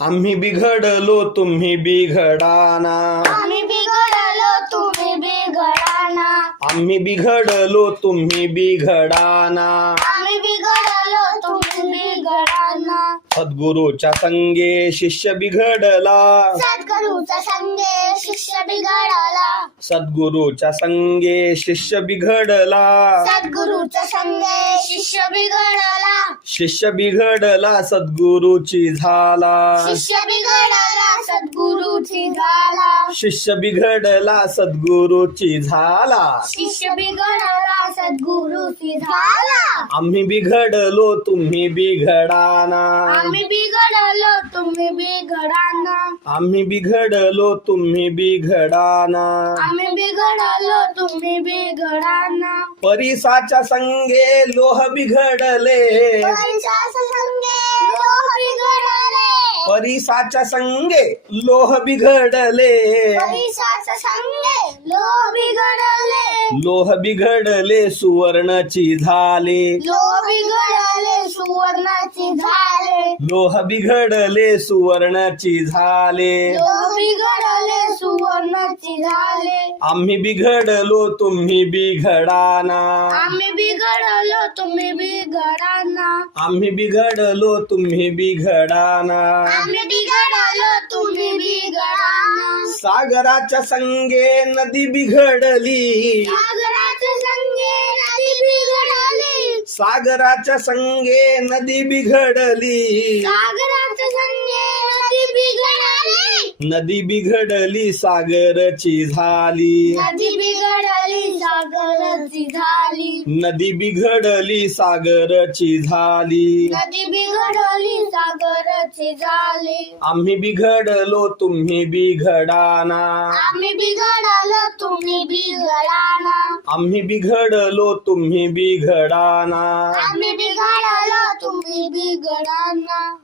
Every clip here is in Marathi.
आम्ही बिघडलो तुम्ही बिघडाना, आम्ही बिघडलो तुम्ही बिघडाना, आम्ही बिघडलो तुम्ही बिघडाना. आम्ही बिघडलो तुम्ही बिघडाना. सद्गुरूच्या संगे शिष्य बिघडला, सद्गुरूचा संगे शिष्य बिघडला, सद्गुरूच्या संगे शिष्य बिघडला. सद्गुरूचा संगे शिष्य बिघडला, शिष्य बिघडला सद्गुरूची झाला, शिष्य बिघडला सद्गुरूची झाला, शिष्य बिघडला सद्गुरूची झाला. शिष्य बिघडला सद्गुरूची झाला. आम्ही बिघडलो तुम्ही बिघडाना, आम्ही बिघडलो तुम्ही बिघडाना, आम्ही बिघडलो तुम्ही बिघडाना. आम्ही बिघडलो तुम्ही बिघडाना. परिसाच्या संगे लोह बिघडले, परिसाच्या संगे लोह बिघडले, परिसाच्या संगे लोह बिघडले, परिसाच्या संगे लोह बिघडले, लोह बिघडले सुवर्णाची झाले, लोह बिघडले सुवर्णाची झाले, लोह बिघडले सुवर्णाची झाले. लोह बिघडले सुवर्णाची झाले. आम्ही बिघडलो तुम्ही बिघडाना, आम्ही बिघडलो तुम्ही बिघडाना, आम्ही बिघडलो तुम्ही बिघडाना. आम्ही बिघडलो तुम्ही बिघडाना. सागराच्या संगे नदी बिघडली, सागराच्या संगे नदी बिघडली, सागराच्या संगे नदी बिघडली, सागराच्या संगे नदी बिघडली, नदी बिघडली सागरची झाली, नदी बिघडली सागराची झाली, नदी बिघडली सागरची झाली. नदी बिघडली सागराची झाली. आम्ही बिघडलो तुम्ही बिघडाना, आम्ही बिघडलो तुम्ही बिघडाना, आम्ही बिघडलो तुम्ही बिघडाना. आम्ही बिघडलो तुम्ही बिघडाना.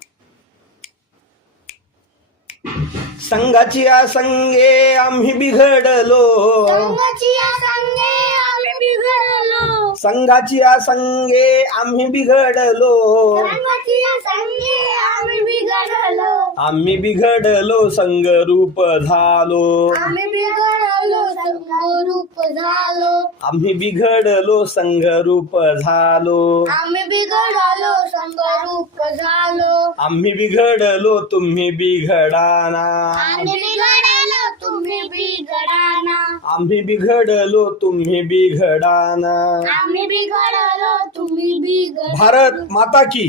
संघाची संगे आम्ही बिघडलो, संगाची संगे आम्ही बिघडलो, संघाची संगे आम्ही बिघडलो, संगाची संगे आम्ही बिघडलो, आम्ही बिघडलो संगरूप झालो, आम्ही बिघडलो संगरूप झालो, आम्ही बिघडलो संगरूप झालो, आम्ही बिघडलो संगरूप झालो, आम्ही बिघडलो तुम्ही बिघडाना, आम्ही बिघडलो तुम्ही बिघडाना, आम्ही बिघडलो तुम्ही बिघडाना. आम्ही बिघडलो तुम्ही बिघडाना. भारत माता की